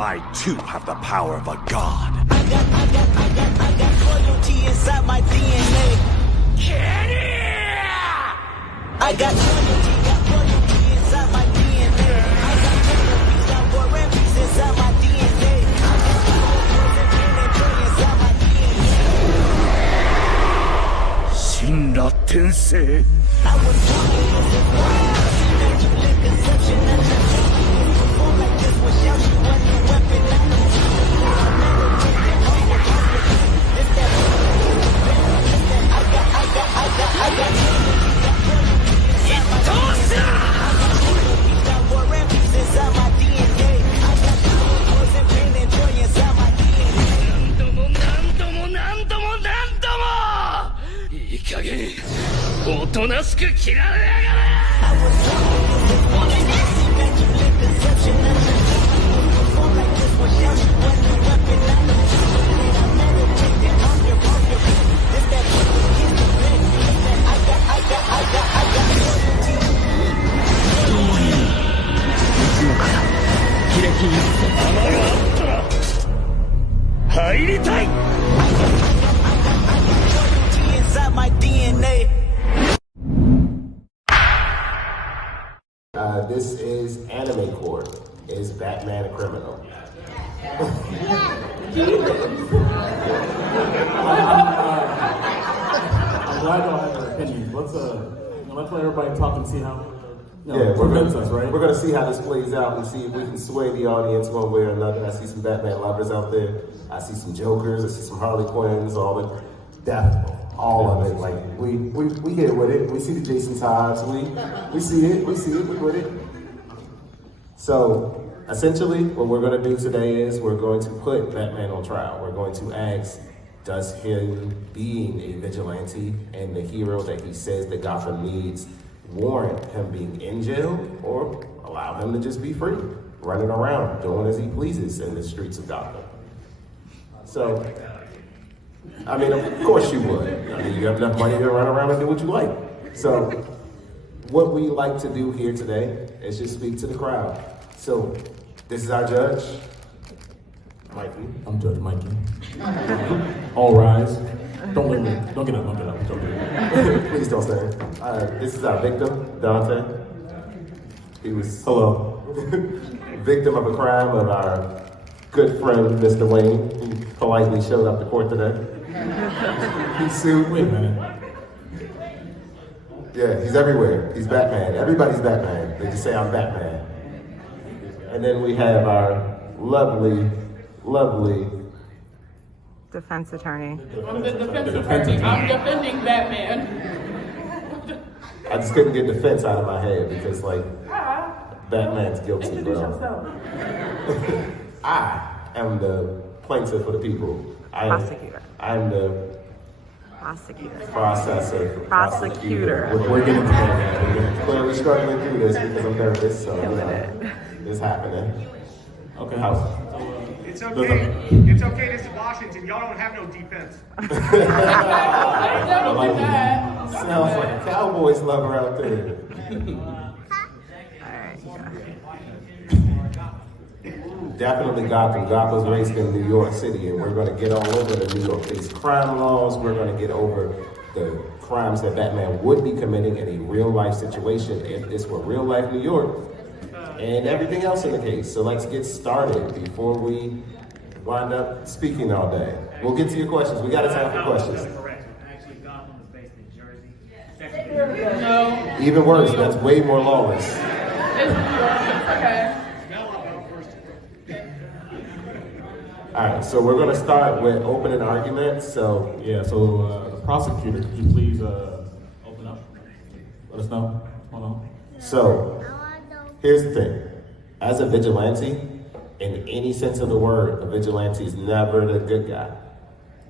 I too have the power of a god. I got royalty inside my DNA. I got royalty inside my DNA. I got royalty, got war and peace inside my DNA. I got royalty inside my DNA. 神羅天聖 I was born in the world. Immaculate conception, not your dream. Perform like this without you as a weapon. I know you. I meditate on your purpose. It's that I got inside my DNA. This is Anime Court. Is Batman a criminal? I'm glad y'all have their opinions. Let's let everybody talk and see how convince us, right? We're gonna see how this plays out and see if we can sway the audience one way or another. I see some Batman lovers out there. I see some Jokers. I see some Harley Quinns. All of it. Like we get with it. We see the Jason Todds. We see it. We with it. So essentially, what we're going to do today is we're going to put Batman on trial. We're going to ask, does him being a vigilante and the hero that he says that Gotham needs warrant him being in jail, or allow him to just be free, running around, doing as he pleases in the streets of Gotham? So, I mean, of course you would. I mean, you have enough money to run around and do what you like. So, what we like to do here today is just speak to the crowd. So, this is our judge, Mikey. I'm Judge Mikey. All rise. Don't get up. Please don't stand. This is our victim, Dante. He was victim of a crime of our good friend, Mr. Wayne. He politely showed up to court today. He sued. Wait a minute. Yeah, he's everywhere. He's Batman. Everybody's Batman. They just say I'm Batman. And then we have our lovely defense attorney. I'm the defense attorney. I'm defending Batman. I just couldn't get defense out of my head because, like, Batman's guilty, Introduce bro. yourself. I am the plaintiff for the people. Prosecutor. I'm the Prosecutor. processor. Prosecutor. We're getting together. We're clearly struggling through this because I'm nervous, so it's happening. Okay. It's okay. It's okay. This is Washington. Y'all don't have no defense. I never do that. Sounds like a Cowboys lover out there. Definitely Gotham. Gotham's raised in New York City, and we're going to get all over the New York-based crime laws. We're going to get over the crimes that Batman would be committing in a real-life situation if this were real-life New York, and everything else in the case. So let's get started before we wind up speaking all day. We'll get to your questions. We got a time for questions. Actually, Gotham was based in Jersey. No. Even worse, that's way more lawless. Okay. All right, so we're going to start with opening arguments. So the prosecutor, could you please open up? Let us know. Hold on. So, here's the thing. As a vigilante, in any sense of the word, a vigilante is never the good guy.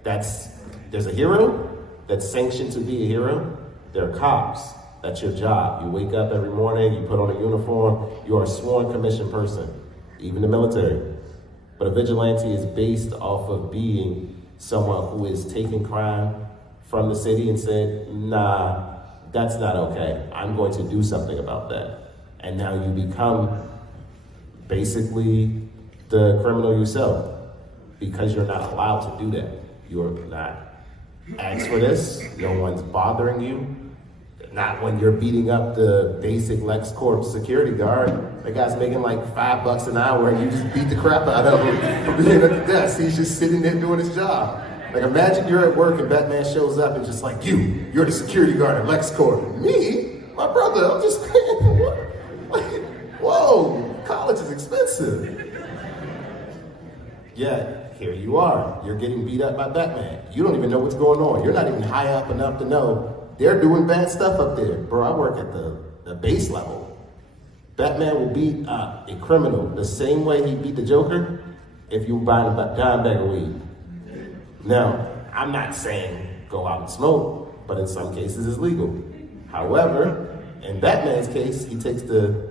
There's a hero that's sanctioned to be a hero. There are cops. That's your job. You wake up every morning, you put on a uniform, you're a sworn commissioned person, even the military. But a vigilante is based off of being someone who is taking crime from the city and said, nah, that's not okay. I'm going to do something about that. And now you become basically the criminal yourself, because you're not allowed to do that. You're not asked for this. No one's bothering you. Not when you're beating up the basic LexCorp security guard. That guy's making like $5 an hour and you just beat the crap out of him for being at the desk. He's just sitting there doing his job. Like imagine you're at work and Batman shows up and just like, you're the security guard at LexCorp. Me? My brother, I'm just paying what? Like, whoa, college is expensive. Yeah, here you are. You're getting beat up by Batman. You don't even know what's going on. You're not even high up enough to know they're doing bad stuff up there. Bro, I work at the base level. Batman will beat up a criminal the same way he beat the Joker if you buy a dime bag of weed. Now, I'm not saying go out and smoke, but in some cases it's legal. However, in Batman's case, he takes the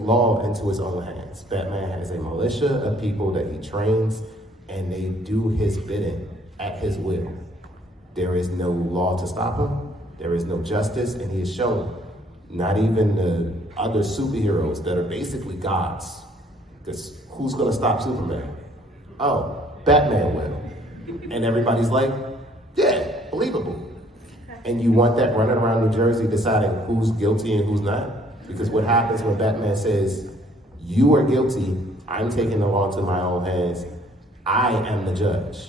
law into his own hands. Batman has a militia of people that he trains, and they do his bidding at his will. There is no law to stop him. There is no justice, and he is shown. Not even the other superheroes that are basically gods. Because who's gonna stop Superman? Oh, Batman will. And everybody's like, yeah, believable. And you want that running around New Jersey deciding who's guilty and who's not? Because what happens when Batman says, you are guilty, I'm taking the law into my own hands, I am the judge.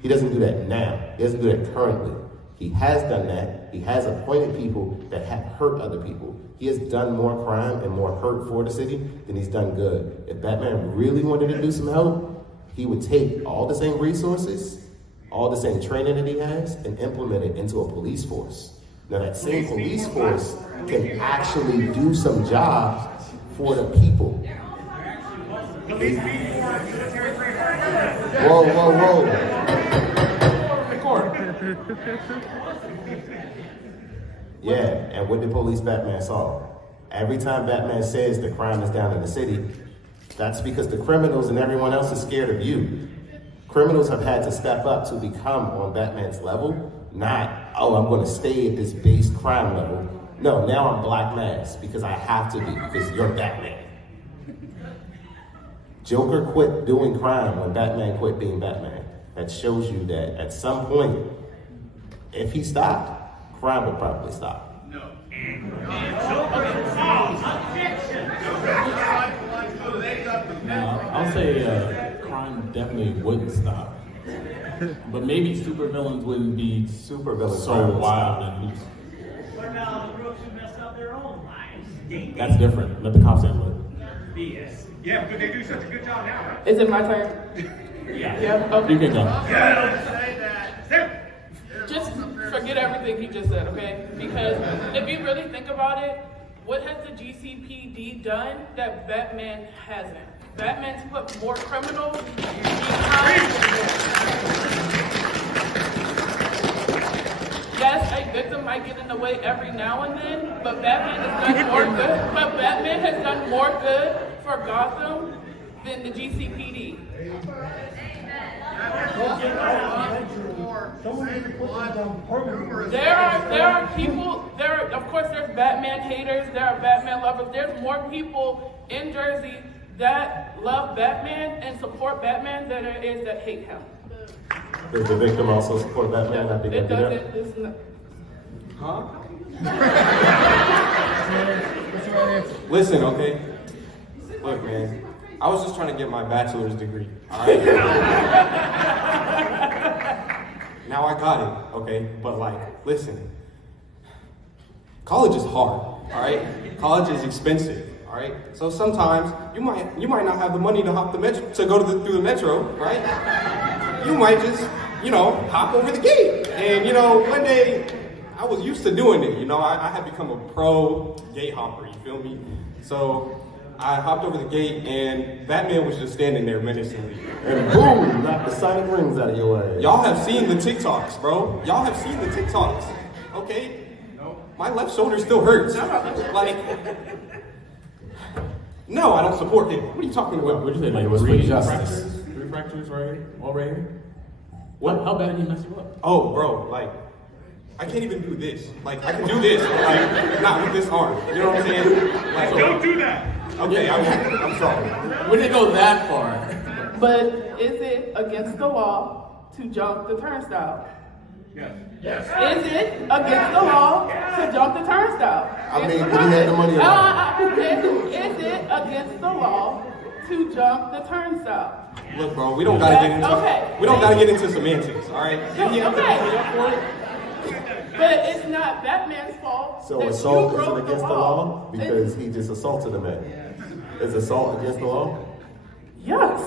He doesn't do that now. He doesn't do that currently. He has done that. He has appointed people that have hurt other people. He has done more crime and more hurt for the city than he's done good. If Batman really wanted to do some help, he would take all the same resources, all the same training that he has, and implement it into a police force. Now that same police force can actually do some jobs for the people. Whoa, whoa, whoa. Yeah, and what did police Batman solve? Every time Batman says the crime is down in the city, that's because the criminals and everyone else is scared of you. Criminals have had to step up to become on Batman's level, not, oh, I'm gonna stay at this base crime level. No, now I'm Black Mass because I have to be, because you're Batman. Joker quit doing crime when Batman quit being Batman. That shows you that at some point, if he stopped, crime would probably stop. No. I'll say crime definitely wouldn't stop. But maybe supervillains wouldn't be so wild and loose. What about the crooks who mess up their own lives? That's different. Let the cops handle it. BS. Yeah, but they do such a good job now, right? Is it my turn? Yeah. Yeah. Okay. You can go. Just forget everything he just said, okay? Because if you really think about it, what has the GCPD done that Batman hasn't? Batman's put more criminals behind. Yes, a victim might get in the way every now and then, but Batman has done more good. But Batman has done more good for Gotham than the GCPD. There are people, of course there's Batman haters, there are Batman lovers, there's more people in Jersey that love Batman and support Batman than there is that hate him. Does the victim also support Batman? I think It that doesn't, it's not. Listen, okay? Look, man, I was just trying to get my bachelor's degree, all right? Now I got it, okay? But like, listen, college is hard, all right? College is expensive, all right? So sometimes you might not have the money to hop the metro to go through the metro, right? You might just, hop over the gate. And one day I was used to doing it. I had become a pro gate hopper. You feel me? So I hopped over the gate, and Batman was just standing there menacingly. And boom, knocked the sonic rings out of your ass. Y'all have seen the TikToks, bro. Y'all have seen the TikToks, okay? My left shoulder still hurts. Like, no, I don't support it. What are you talking about? What did you say? Like It was for justice. Three fractures right here? All right here? What? How bad did he mess you up? Oh, bro, like, I can't even do this. Like, I can do this, but like, not with this arm. You know what I'm saying? Like, Don't do that. Okay, I'm sorry. We didn't go that far. But is it against the law to jump the turnstile? Yes. Is it against the law to jump the turnstile? I mean, did he have the money or not? Is it against the law to jump the turnstile? Look, bro, we don't gotta get into Okay. we don't gotta get into semantics, all right? Didn't he have to Okay. pay up for it? But it's not Batman's fault. So that assault you broke isn't against the law because he just assaulted a man. Is assault against the law? Yes.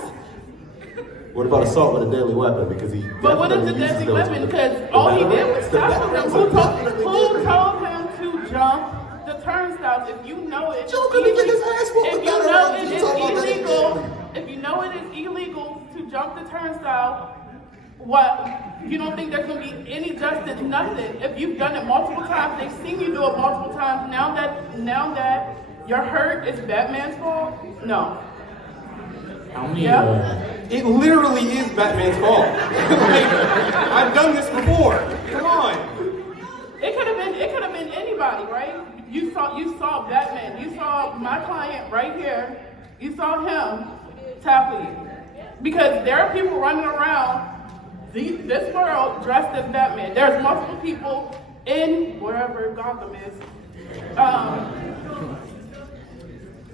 What about assault with a deadly weapon? Because he But what is the definitely uses deadly those weapon? with- Because the all he battery- did was the stop him. batteries Who are told definitely different. him to jump the turnstiles? If you know it's Joker, he get his ass whooped if with you batteries. know it You is talking about that illegal, deadly? if you know it is illegal to jump the turnstile, what? You don't think there's gonna be any justice? Nothing. If you've done it multiple times, they've seen you do it multiple times. Now that you're hurt, it's Batman's fault? No. How many? Yeah. It literally is Batman's fault. Like, I've done this before. Come on. It could have been anybody, right? You saw Batman. You saw my client right here. You saw him tackle you. Because there are people running around this world dressed as Batman. There's multiple people in wherever Gotham is,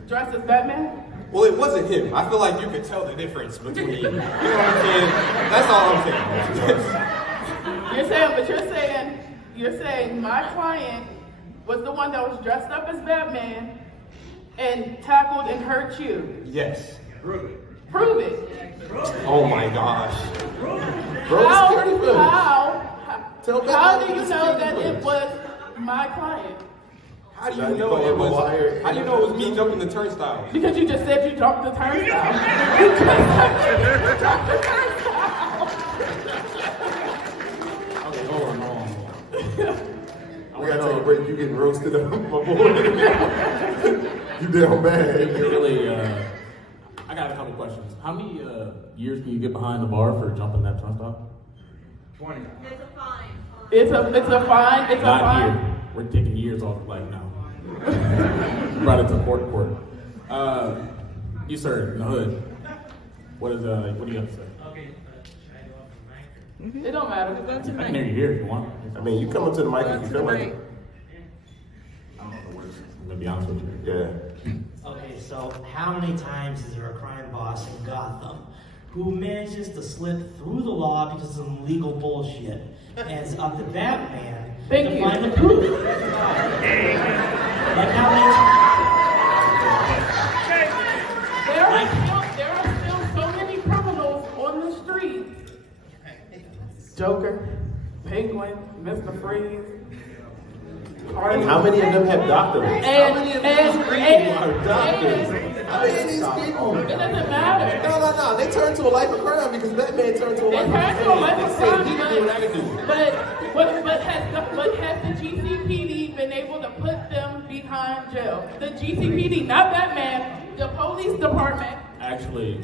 dressed as Batman. Well, it wasn't him. I feel like you could tell the difference between, you know what I'm saying? That's all I'm saying. You're saying my client was the one that was dressed up as Batman and tackled and hurt you. Yes. Prove it. Oh my gosh. How do you Batman know that it was my client? How do you know it was me jumping the turnstile? Because you just said you jumped the turnstile. You just said you jumped the turnstile. Okay, hold on. We gotta take a break. You getting roasted up, my boy. You damn bad. Really, I got a couple questions. How many years can you get behind the bar for jumping that turnstile? 20. It's a fine. It's a Not fine. here. We're taking years off of life now. Brought it to court. You sir, in the hood. What do you have to say? It don't matter. I can hear you here if you want. I mean, you come up to the mic if you feel like it. I don't know the words. I'm gonna be honest with you. Yeah. Okay, so how many times is there a crime boss in Gotham who manages to slip through the law because of some legal bullshit, and it's up to Batman to find the proof? Like how There are still so many criminals on the street. Joker, Penguin, Mr. Freeze. And how many of them have doctorates? How many of these people are doctors? How many of these people? It doesn't matter. No. They turned to a life of crime because Batman turned to a They life of crime. turned to a life of crime, He didn't do what I could do. but has the GCPD been able to put them behind jail? The GCPD, not Batman, the police department. Actually,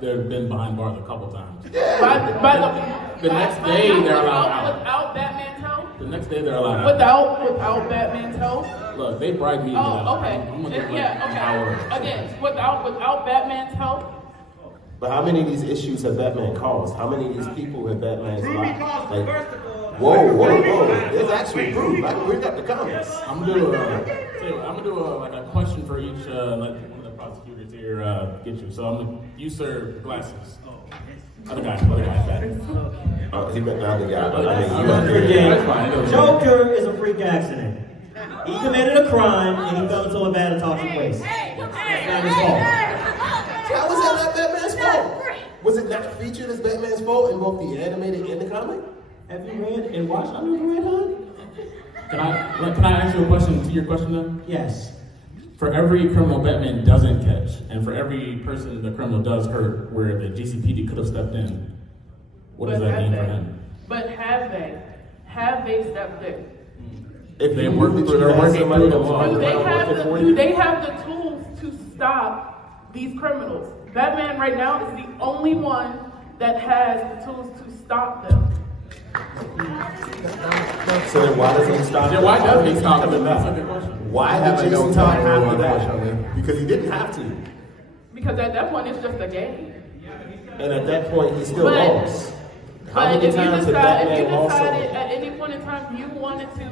they've been behind bars a couple times. The next day they're allowed out. Without Batman's help? The next day they're allowed out. Without Batman's help? Look, they bribed me to get out. Oh, okay. I'm gonna give like Yeah, an hour. okay. Again, without Batman's help? But how many of these issues have Batman caused? How many of these people have Batman's Prove he life? caused Like, it, first of all. whoa. There's actually proof. I can bring up the comments. I'm gonna do like a question for each. Let one of the prosecutors here get you. So you sir glasses. Other guy, back. He meant the other guy, but I mean, you Don't up here. forget, Joker is a freak accident. He committed a crime and he fell into a bad toxic place. That's not his fault. How was that not Batman's fault? Was it not featured as Batman's fault in both the animated and the comic? Have you read and watched Under the Red Hood? Can I ask you a question to your question then? Yes. For every criminal Batman doesn't catch, and for every person the criminal does hurt, where the GCPD could have stepped in, what does that mean for him? But have they? Have they stepped in? If They you work knew that through- you they're had working somebody through that the was law. running Do they around have working for do you, they have the tools to stop these criminals? Batman right now is the only one that has the tools to stop them. So then why doesn't he stop? Yeah, why doesn't he stop? Coming back? That's a good question. Why did Jason Todd have that? Because he didn't have to. Because at that point, it's just a game. And at that point, he still But- lost. How But many if you times did Batman decided lost? at any point in time you wanted to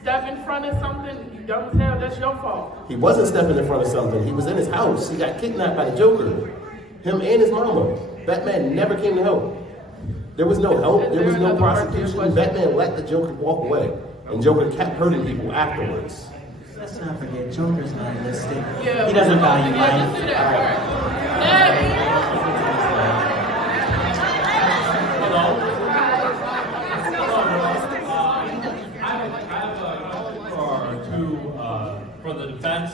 step in front of something, you don't tell, that's your fault. He wasn't stepping in front of something. He was in his house. He got kidnapped by the Joker. Him and his mama. Batman never came to help. There was no help. There was no prosecution. Batman let the Joker walk away. And Joker kept hurting people afterwards. Let's not forget, Joker's not realistic. Yeah, He doesn't value yeah, life. let's do that. All right. Next. For the defense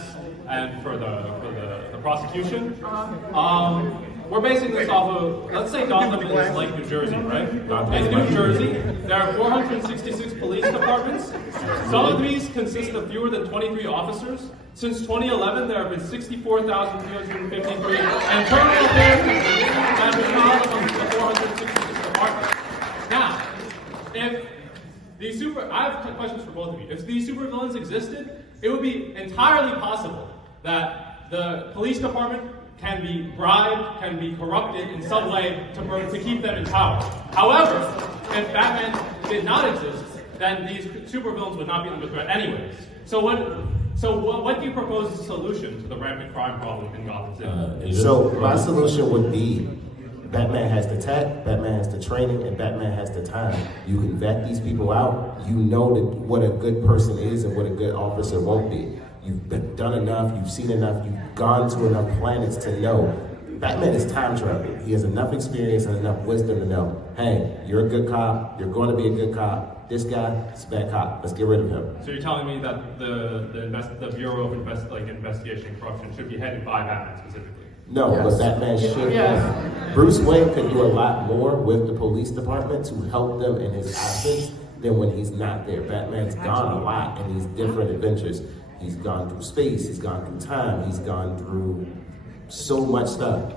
and for the prosecution. We're basing this off of, let's say Gotham is like New Jersey, right? In New Jersey, there are 466 police departments. Some of these consist of fewer than 23 officers. Since 2011, there have been 64,353 internal affairs that have been filed amongst the 466 departments. Now, if I have questions for both of you. If these supervillains existed, it would be entirely possible that the police department can be bribed, can be corrupted in some way to keep them in power. However, if Batman did not exist, then these supervillains would not be under threat anyways. So what do you propose as a solution to the rampant crime problem in Gotham City? So my solution would be Batman has the tech, Batman has the training, and Batman has the time. You can vet these people out. You know what a good person is and what a good officer won't be. You've done enough, you've seen enough, you've gone to enough planets to know. Batman is time traveling. He has enough experience and enough wisdom to know, hey, you're a good cop, you're going to be a good cop. This guy is a bad cop. Let's get rid of him. So you're telling me that the Bureau of Investigation and Corruption should be headed by Batman specifically? No, Yes. but Batman should. Yes. Bruce Wayne could do a lot more with the police department to help them in his absence than when he's not there. Batman's gone a lot in these different adventures. He's gone through space, he's gone through time, he's gone through so much stuff.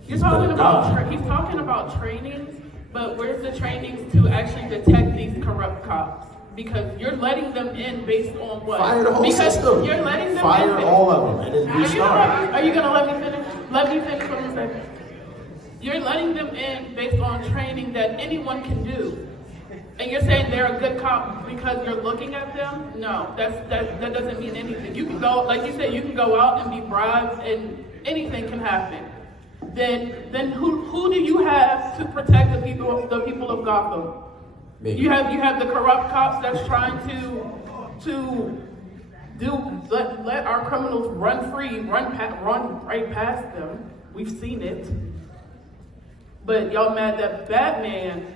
He's talking about trainings, but where's the trainings to actually detect these corrupt cops? Because you're letting them in based on what? Fire the whole system. You're letting them Fire in. all of them and then restart. Are you gonna let me finish? Let me finish what I'm saying. You're letting them in based on training that anyone can do. And you're saying they're a good cop because you're looking at them? No, that doesn't mean anything. You can go, like you said, you can go out and be bribed and anything can happen. Then who do you have to protect the people of Gotham? Maybe. You have the corrupt cops that's trying to let our criminals run free, run right past them. We've seen it. But y'all mad that Batman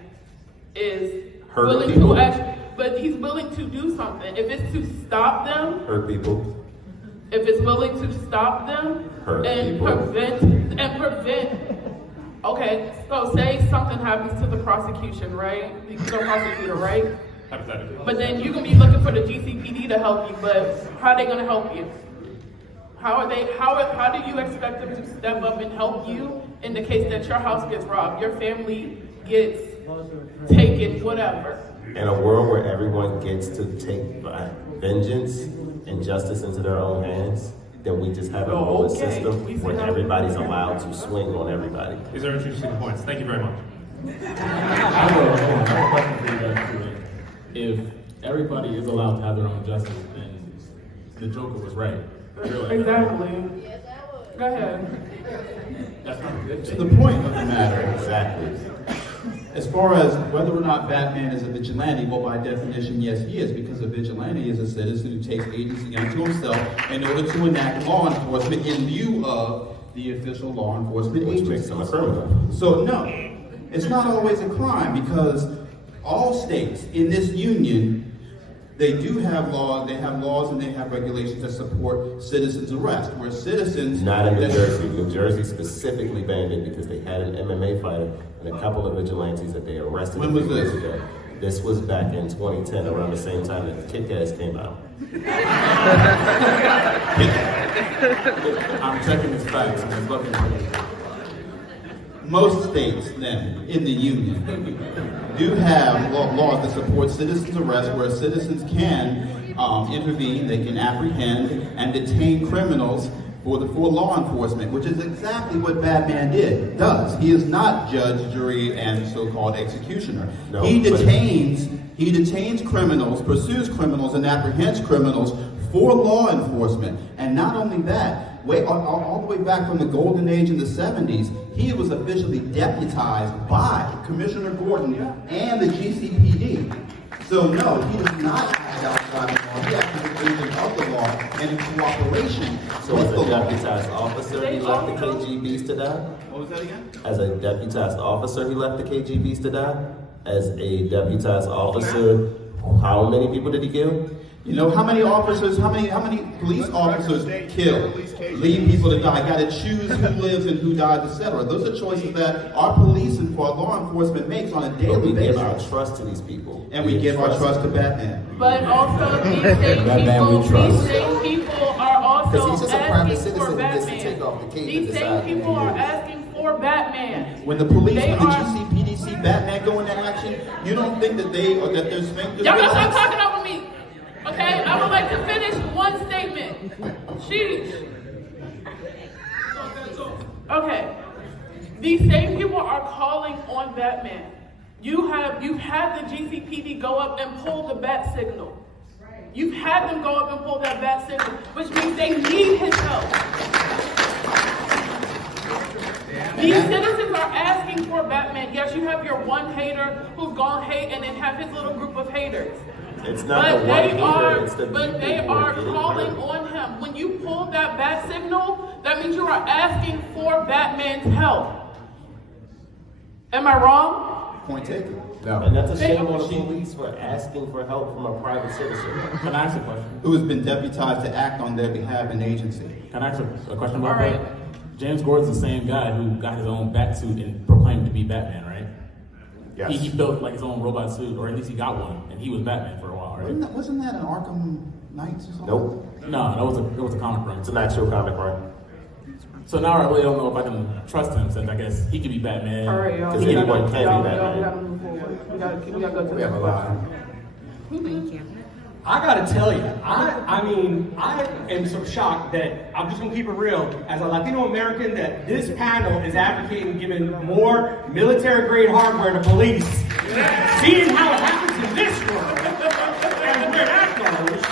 is willing to but he's willing to do something. If it's to stop them, Hurt people. if it's willing to stop them Hurt and people. prevent. Okay, so say something happens to the prosecution, right? The prosecutor, right? Hypothetically. But then you're gonna be looking for the GCPD to help you, but how are they gonna help you? How do you expect them to step up and help you in the case that your house gets robbed, your family gets taken, whatever? In a world where everyone gets to take vengeance and justice into their own hands, then we just have a rolling system where everybody's allowed to swing on everybody. These are interesting points. Thank you very much. I have a question for you guys too. If everybody is allowed to have their own justice, then the Joker was right. Exactly. Go ahead. That's not good. To the point of the matter, Exactly. as far as whether or not Batman is a vigilante, well, by definition, yes, he is, because a vigilante is a citizen who takes agency unto himself in order to enact law enforcement in lieu of the official law enforcement Which makes agencies. him a criminal. So no, it's not always a crime, because all states in this union, they do have laws, they have laws and they have regulations that support citizens' arrest, where citizens... Not in New Jersey. New Jersey specifically banned it because they had an MMA fighter and a couple of vigilantes that they arrested When a was few years this? ago. This was back in 2010, around the same time that Kick-Ass came out. I'm checking his facts and he's looking for me. most states then in the union do have laws that support citizens' arrest, where citizens can intervene, they can apprehend and detain criminals for law enforcement, which is exactly what Batman does. He is not judge, jury, and so-called executioner. No, he detains criminals, pursues criminals, and apprehends criminals for law enforcement. And not only that, all the way back from the golden age in the 70s, he was officially deputized by Commissioner Gordon and the GCPD. So no, he does not act outside the law. He acts as an agent of the law and in cooperation So with as the a law. deputized officer, he left the KGBs to die? What was that again? As a deputized officer, he left the KGBs to die? As a deputized officer, how many people did he kill? You know how many police officers kill, leave people to die, got to choose who lives and who dies, etc. Those are choices that our police and our law enforcement makes on a But daily we give basis. our trust to these people. And we give our trust to Batman. But also, these same people are also Because he's just a private asking for citizen who gets to Batman. take off the cape and These decide same who people he are is. asking for Batman. When the police, They when the are- GCPD see Batman go into action, you don't think that there's fingers. Y'all gotta stop talking over me. Okay, I would like to finish one statement. Sheesh. Okay, these same people are calling on Batman. You've had the GCPD go up and pull the bat signal. You've had them go up and pull that bat signal, which means they need his help. These citizens are asking for Batman. Yes, you have your one hater who's gone hate and then have his little group of haters. It's not But the one they hater, are, it's the but people they who are getting calling hurt. on him. When you pull that bat signal, that means you are asking for Batman's help. Am I wrong? Point taken. And that's a shame on the police for asking for help from a private citizen. Can I ask a question? Who has been deputized to act on their behalf in agency. Can I ask a question about All right. that? James Gordon's the same guy who got his own bat suit and proclaimed to be Batman, right? Yes. He built like his own robot suit, or at least he got one, and he was Batman for a while, right? Wasn't that an Arkham Knights or something? Nope. No, that was a comic run. It's an actual comic run. So now I really don't know if I can trust him, since I guess he could be Batman. All right, y'all. Because We anyone gotta, can be y'all, Batman. we gotta move forward. We gotta go to the We have a next lot. question. Thank you. I gotta tell you, I am so shocked that I'm just gonna keep it real as a Latino American that this panel is advocating giving more military grade hardware to police. Seeing how it happens in this world and where that goes,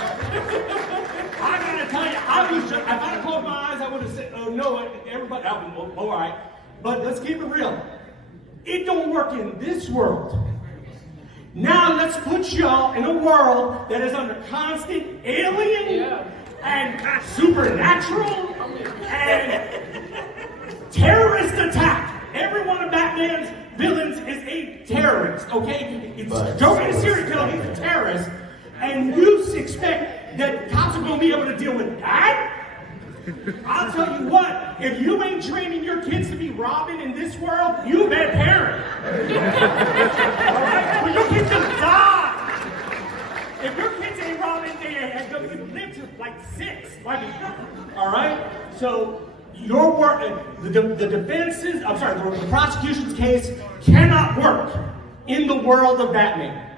I gotta tell you, if I'd closed my eyes, I would have said, oh no, everybody, all right. But let's keep it real. It don't work in this world. Now let's put y'all in a world that is under constant alien and supernatural and terrorist attack. Every one of Batman's villains is a terrorist, okay? Don't be a serial killer, he's a terrorist. And you expect that cops are gonna be able to deal with that? I'll tell you what, if you ain't training your kids to be Robin in this world, you a bad parent. Alright? Well, your kids gonna die. If your kids ain't Robin, they ain't gonna live to like 6. Alright? So your work, the defense's, the prosecution's case cannot work in the world of Batman.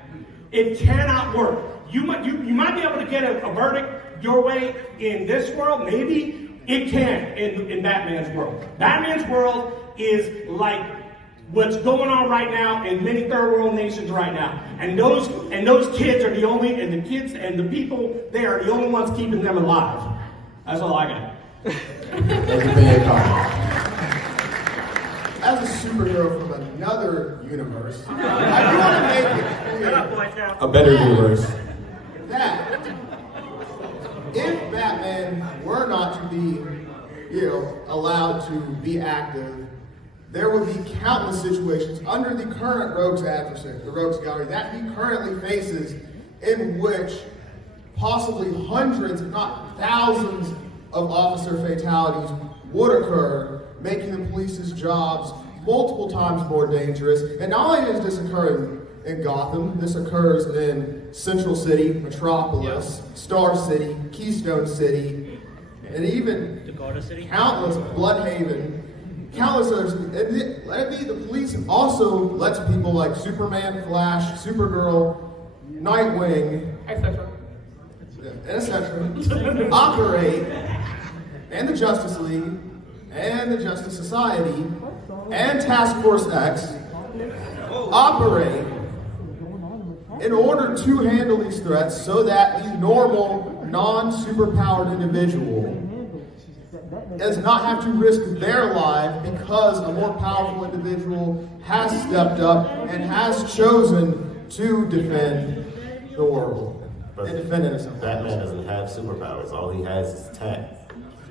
It cannot work. You might be able to get a verdict your way in this world, maybe it can in Batman's world. Batman's world is like what's going on right now in many third world nations right now. And those kids are the only, and the kids and the people there are the only ones keeping them alive. That's all I got. As a superhero from another universe, I do want to make it clear A better universe. that if Batman were not to be, allowed to be active, there would be countless situations under the current Rogues adversary, the Rogues Gallery, that he currently faces, in which possibly hundreds, if not thousands, of officer fatalities would occur, making the police's jobs multiple times more dangerous. And not only does this occur in Gotham, this occurs in Central City, Metropolis, Star City, Keystone City, and even Dakota City, countless Bloodhaven, countless others. And let it be, the police also lets people like Superman, Flash, Supergirl, Nightwing, etc. operate, and the Justice League, and the Justice Society, and Task Force X operate in order to handle these threats so that the normal, non-superpowered individual does not have to risk their life because a more powerful individual has stepped up and has chosen to defend the world and defend innocent. Batman doesn't have superpowers. All he has is tech.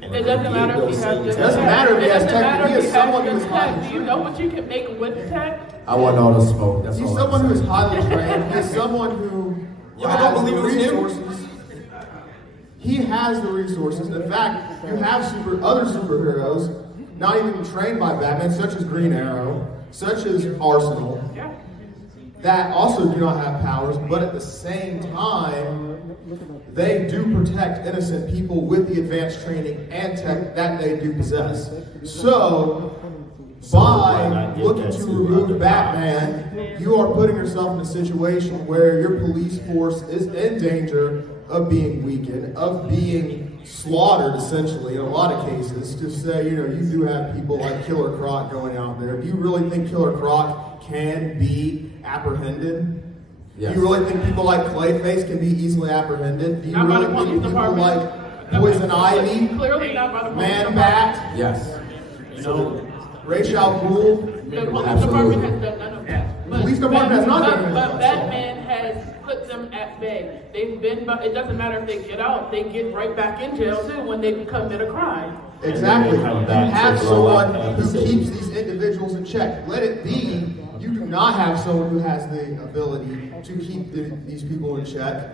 And It doesn't matter if he has It doesn't matter if he has tech. He is someone who is tech. highly Do you know what you can make with tech? I want all the smoke. That's He's all someone I'm who is saying. highly trained. He is someone who Y'all has don't believe the it was him? resources. He has the resources. In fact, you have other superheroes not even trained by Batman, such as Green Arrow, such as Arsenal, that also do not have powers, but at the same time, they do protect innocent people with the advanced training and tech that they do possess. So, by looking to remove Batman, you are putting yourself in a situation where your police force is in danger of being weakened, of being slaughtered, essentially, in a lot of cases. To say, you do have people like Killer Croc going out there. Do you really think Killer Croc can be apprehended? Yes. Do you really think people like Clayface can be easily apprehended? Do you Not by really the think police people department. like Poison Ivy, Clearly not by the police Man department. Bat, Yes. Ra's al Ghul? The police Absolutely. department has done none of that. But Police department has not done but- anything. But Batman has put them at bay. They've been, but it doesn't matter if they get out, they get right back in jail too when they commit a crime. Exactly. You Come back to have blow up someone the who city. keeps these individuals in check. Let it be, you do not have someone who has the ability to keep these people in check.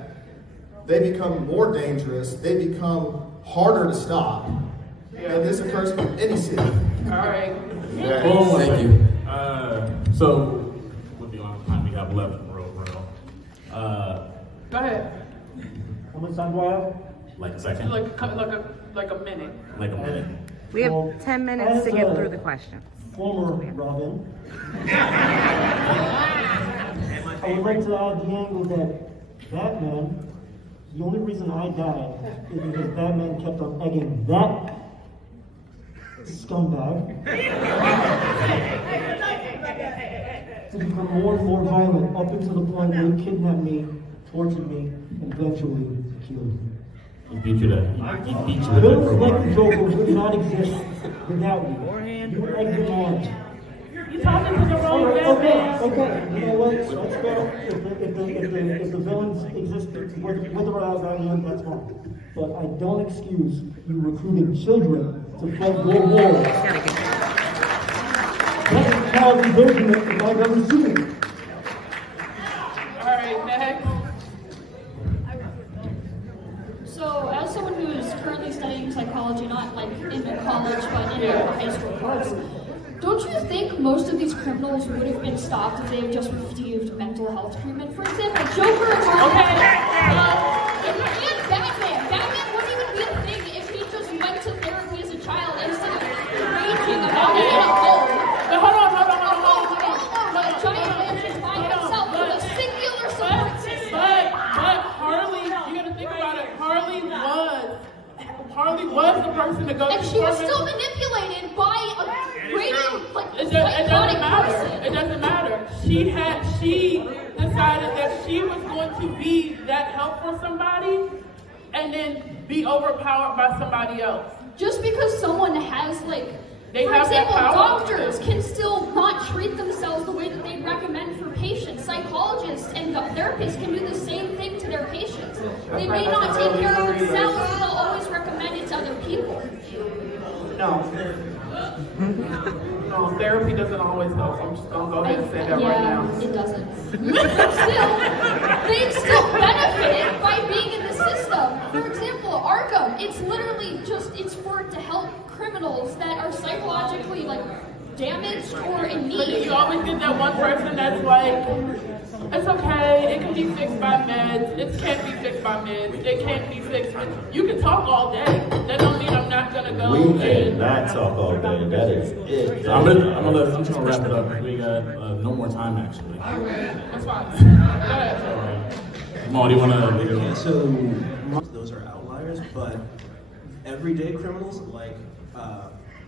They become more dangerous. They become harder to stop. And this occurs in any city. All right. Thank you. So, with the amount of time we have left, real. Go ahead. How much time do I have? Like a second? Like a minute. Like a minute. We have Well, 10 minutes to as get a through the questions. Former Robin. I would like to add the angle that Batman, the only reason I died is because Batman kept on egging that scumbag to become more and more violent up until the point where he kidnapped me, tortured me, and eventually killed me. He beat you to that Villains like crowbar. the Joker would not exist without you. You egg them on. You talking to the wrong Batman. Okay. You know what? That's fair. If the villains exist with or without you, that's fine. But I don't excuse you recruiting children to fight world wars. That's the proud version if I've ever seen. All right, next. So, as someone who is currently studying psychology, not like in a college, but in a high school course, don't you think most of these criminals would have been stopped if they had just received mental health treatment? For example, Joker and Batman. Batman wouldn't even be a thing if he just went to therapy as a child instead of raging about it at home. But hold on. A giant mansion by himself with a singular support system. But Harley, you gotta think about it. Harley was the person to go to And she was still manipulated by a raving, like, It psychotic doesn't matter. person. It doesn't matter. She decided that she was going to be that help for somebody and then be overpowered by somebody else. Just because someone has, like, They for have that example, power. doctors can still not treat themselves the way that they recommend for patients. Psychologists and therapists can do the same thing to their patients. They may not take care of themselves, but they'll always recommend it to other people. No, therapy doesn't always help. I'm just gonna go ahead and say that right now. It doesn't. They still benefited by being in the system. For example, Arkham, it's literally it's for to help criminals that are psychologically like damaged or in But need. you always get that one person that's like, It's okay. It can be fixed by meds. It can't be fixed by meds. It can't be fixed. You can talk all day. That don't mean I'm not gonna go. We cannot talk all day. That is it. I'm gonna wrap it up. We got no more time actually. That's fine. Go ahead. Mo, do you wanna lead it on? So those are outliers, but everyday criminals like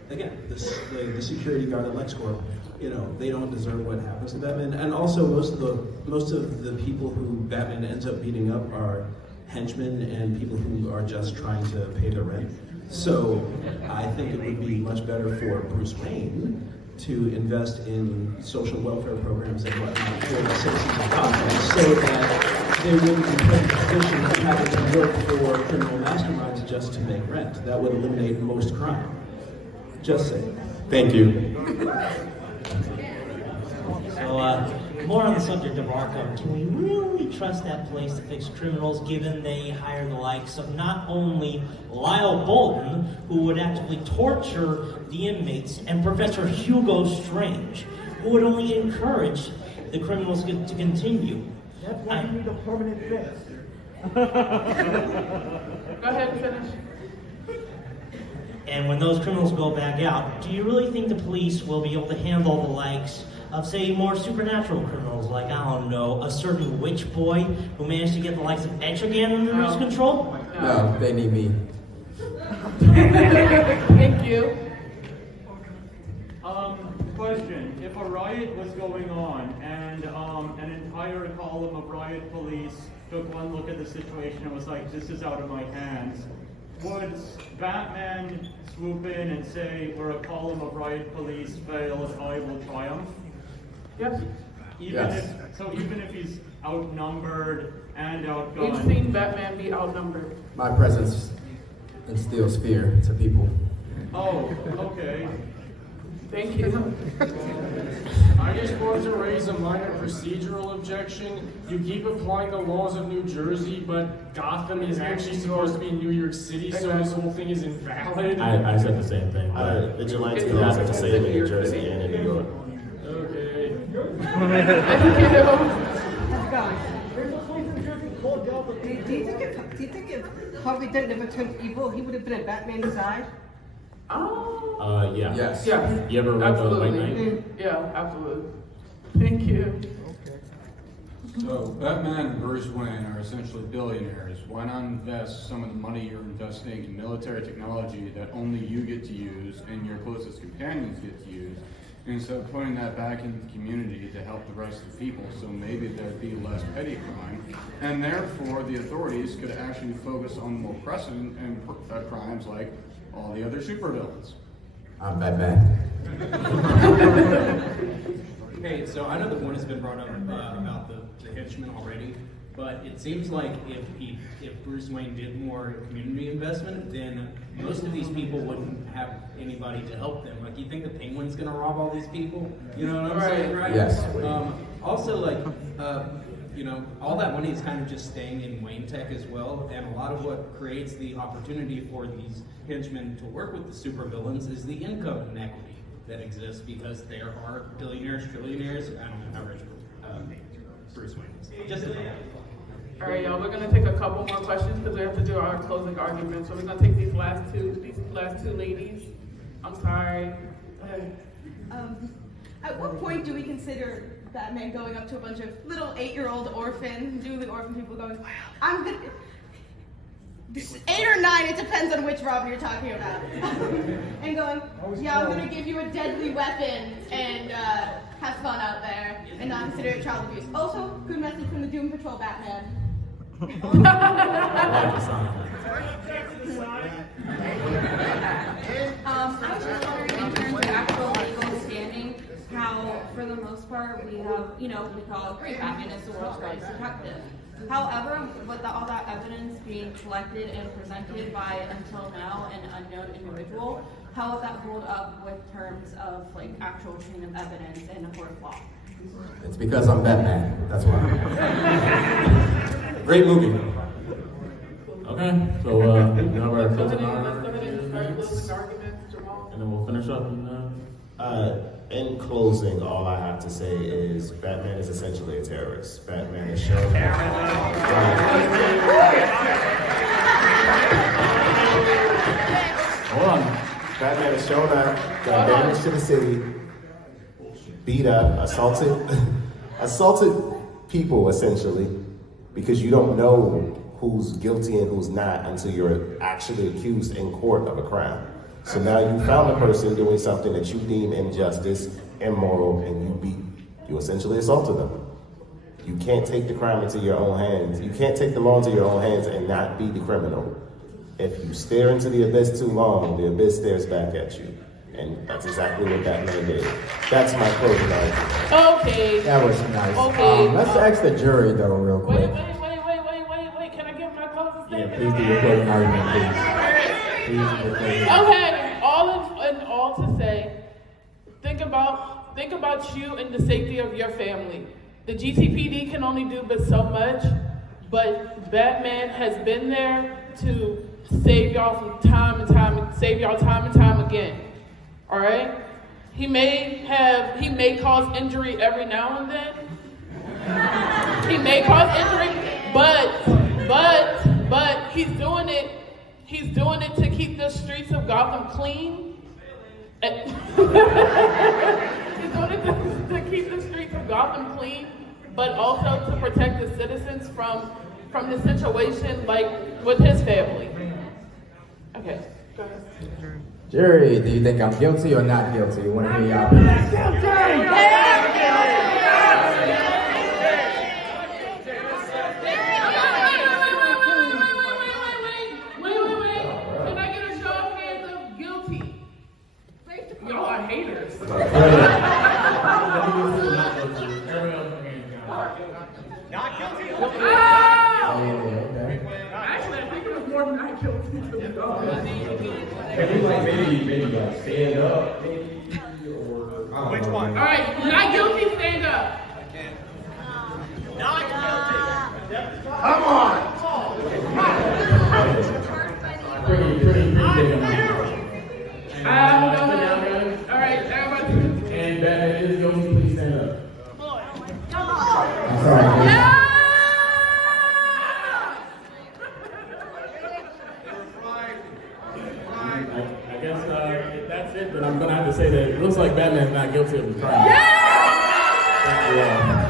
again, the security guard at LexCorp, they don't deserve what happens to Batman. And also most of the people who Batman ends up beating up are henchmen and people who are just trying to pay their rent. So I think it would be much better for Bruce Wayne to invest in social welfare programs and whatnot for the citizens of Gotham, so that they wouldn't be put in a position of having to work for criminal masterminds just to make rent. That would eliminate most crime. Just saying. Thank you. So, more on the subject of Arkham, can we really trust that place to fix criminals given they hire the likes of not only Lyle Bolton, who would actively torture the inmates, and Professor Hugo Strange, who would only encourage the criminals to continue? That's why you need a permanent fix. Go ahead and finish. And when those criminals go back out, do you really think the police will be able to handle the likes of, say, more supernatural criminals, like, I don't know, a certain witch boy who managed to get the likes of Etrigan under his control? No, they need me. Thank you. Question. If a riot was going on and an entire column of riot police took one look at the situation and was like, this is out of my hands, would Batman swoop in and say, where a column of riot police fails, I will triumph? Yes. Even if he's outnumbered and outgunned. We've seen Batman be outnumbered. My presence instills fear to people. Oh, okay. Thank you. I just want to raise a minor procedural objection. You keep applying the laws of New Jersey, but Gotham is actually supposed to be in New York City, so this whole thing is invalid. I said the same thing. Vigilante laws are the same in New Jersey and in New York. Okay. Do you think if Harvey Dent never turned evil, he would have been a Batman inside? Oh. Yeah. Yes. Yeah. You ever read the White Knight? Yeah, absolutely. Thank you. So Batman and Bruce Wayne are essentially billionaires. Why not invest some of the money you're investing in military technology that only you get to use and your closest companions get to use, instead of putting that back into the community to help the rest of the people, so maybe there'd be less petty crime, and therefore the authorities could actually focus on more pressing and crimes like all the other supervillains. I'm Batman. Hey, so I know the point has been brought up about the henchmen already, but it seems like if Bruce Wayne did more community investment, then most of these people wouldn't have anybody to help them. Like, you think the Penguin's gonna rob all these people? You know what I'm saying, right? Yes. Also, like, all that money is kind of just staying in Wayne Tech as well, and a lot of what creates the opportunity for these henchmen to work with the supervillains is the income inequity that exists because there are billionaires, trillionaires. I don't know how rich Bruce Wayne is. Just All right, y'all. We're gonna take a couple more questions because we have to do our closing argument. So we're gonna take these last two ladies. I'm sorry. Go ahead. At what point do we consider Batman going up to a bunch of little 8-year-old orphans, newly orphaned people going, I'm gonna... 8 or 9, it depends on which Robin you're talking about. And going, yeah, I'm gonna give you a deadly weapon and have fun out there and not consider it child abuse. Also, good message from the Doom Patrol Batman. I was just wondering in terms of actual legal standing, how for the most part we have, we all agree Batman is the world's greatest detective. However, with all that evidence being collected and presented by, until now, an unknown individual, how would that hold up with terms of actual chain of evidence in a court of law? It's because I'm Batman. That's why. Great movie. Okay, so we have our closing Let's go ahead and start closing arguments, Jamal. and then we'll finish up. And, in closing, all I have to say is Batman is essentially a terrorist. Batman is shown that. Hold on. Batman has shown up, done damage to the city, beat up, assaulted people essentially, because you don't know who's guilty and who's not until you're actually accused in court of a crime. So now you found a person doing something that you deem injustice, immoral, and you essentially assaulted them. You can't take the crime into your own hands. You can't take the law into your own hands and not be the criminal. If you stare into the abyss too long, the abyss stares back at you. And that's exactly what Batman did. That's my closing argument. Okay. That was nice. Okay. Let's ask the jury though, real quick. Wait. Can I give my closing statement? Yeah, please do your closing argument, please. Okay. All to say, think about you and the safety of your family. The GCPD can only do but so much, but Batman has been there to save y'all from time and time again. All right? He may cause injury every now and then. He may cause injury, but he's doing it to keep the streets of Gotham clean. He's doing it to keep the streets of Gotham clean, but also to protect the citizens from the situation like with his family. Okay. Go ahead. Jury, do you think I'm guilty or not guilty? You want to hear y'all opinions? Can I get a show of hands of guilty? Y'all are haters. Not guilty. Actually, I think it was more than not guilty. Can we maybe stand up? Which one? All right, not guilty, stand up. Not guilty. Come on. Pretty All right, everybody. And Batman is guilty, please stand up. I'm sorry. I guess that's it, but I'm gonna have to say that it looks like Batman's not guilty of the crime. Yeah! Thank you all.